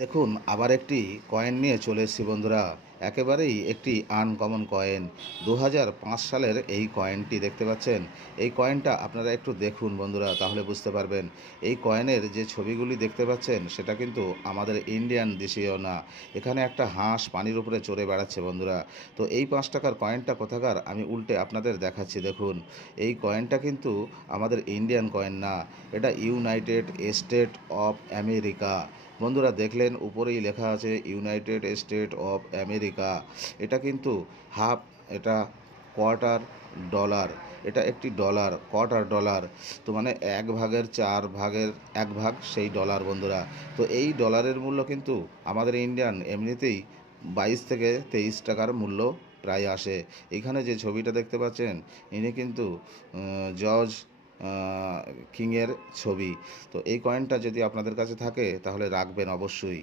দেখুন, আবার একটি কয়েন নিয়ে চলে এসেছি বন্ধুরা। একেবারেই একটি আনকমন কয়েন। ২০০৫ সালের এই কয়েনটি দেখতে পাচ্ছেন। এই কয়েনটা আপনারা একটু দেখুন বন্ধুরা, তাহলে বুঝতে পারবেন। এই কয়েনের যে ছবিগুলি দেখতে পাচ্ছেন সেটা কিন্তু আমাদের ইন্ডিয়ান দেশীয় না। এখানে একটা হাঁস পানির উপরে চড়ে বেড়াচ্ছে বন্ধুরা। তো এই ৫ টাকার কয়েনটা কোথাকার আমি উল্টে আপনাদের দেখাচ্ছি দেখুন। এই কয়েনটা কিন্তু আমাদের ইন্ডিয়ান কয়েন না। এটা ইউনাইটেড স্টেট অফ আমেরিকা। বন্ধুরা দেখলেন উপরেই লেখা আছে ইউনাইটেড স্টেট অফ আমেরিকা। এটা কিন্তু হাফ, এটা কোয়ার্টার ডলার। এটা একটি ডলার, কোয়ার্টার ডলার। তো মানে 1/4 সেই ডলার বন্ধুরা। তো এই ডলারের মূল্য কিন্তু আমাদের ইন্ডিয়ান এমনিতেই 22 থেকে 23 টাকার মূল্য প্রায় আসে। এখানে যে ছবিটা দেখতে পাচ্ছেন, ইনি কিন্তু জর্জ কিংয়ের ছবি। তো এই কয়েনটা যদি আপনাদের কাছে থাকে তাহলে রাখবেন অবশ্যই।